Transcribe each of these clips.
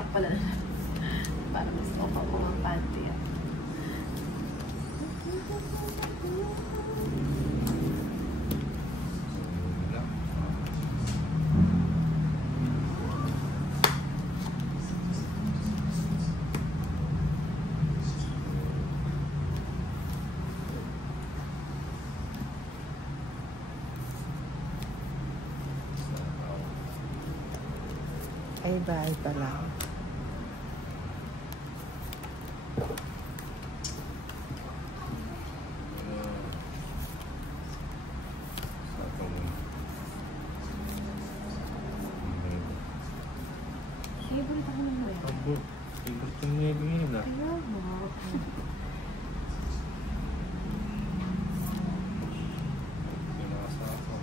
Tiyak pala. Para mas okay ko ang panty. Ay, bahay pala. Favorite ako ng nueva. Abo, favorite yung nueva yun ah. Kaya mo. Pinasa ako.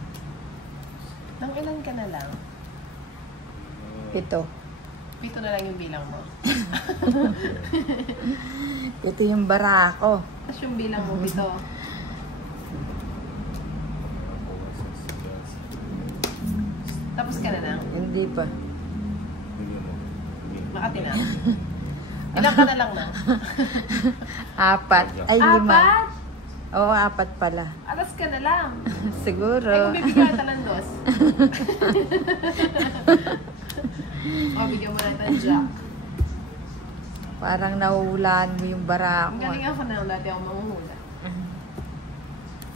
Nang ilan ka na lang? 7. 7 na lang yung bilang mo. 7 yung barako. Tapos yung bilang mo, 7. Tapos ka na lang? Hindi pa. Makati na? Ilang ka na lang na? 4. Ay, 5. 4? Oo, 4 pala. Alas ka na lang. Siguro. Ay, kung bibigyan ka ng 2. O, bigyan mo natin ng Jack. Parang nahuhulaan mo yung barako. Ang galing ako na, dati ako manguhula.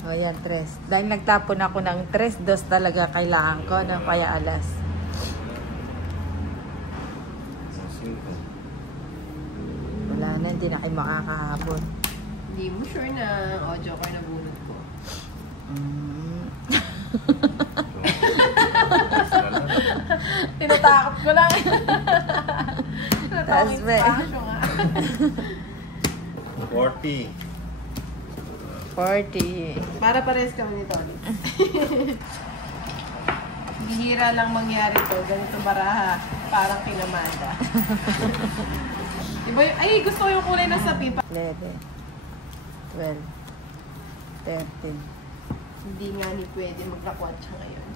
O, yan, 3. Dahil nagtapon ako ng 3, 2 talaga kailangan ko. Ano, kaya alas. Wala na, hindi na kayo makakahabon. Hindi mo sure na audio ko na bunot ko. Tinatakot ko lang. Taas ba? 40. 40. Para pares kami ni Tony. Bihira lang mangyari to. Ganito baraha. Parang kinamada. Diba, ay, gusto ko yung kulay ng sapin. 11. 12. 13. Hindi nga ni pwede maglakwat siya ngayon.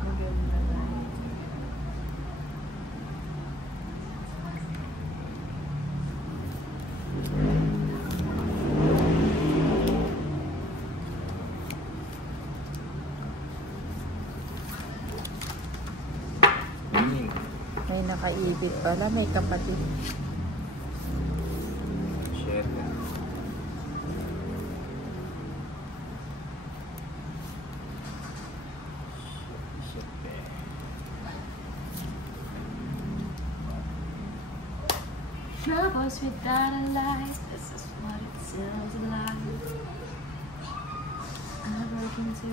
Maganda tayo. May nakaibig pala, may kapatid. Share ka. Troubles without a light. This is what it sounds like. I'm working to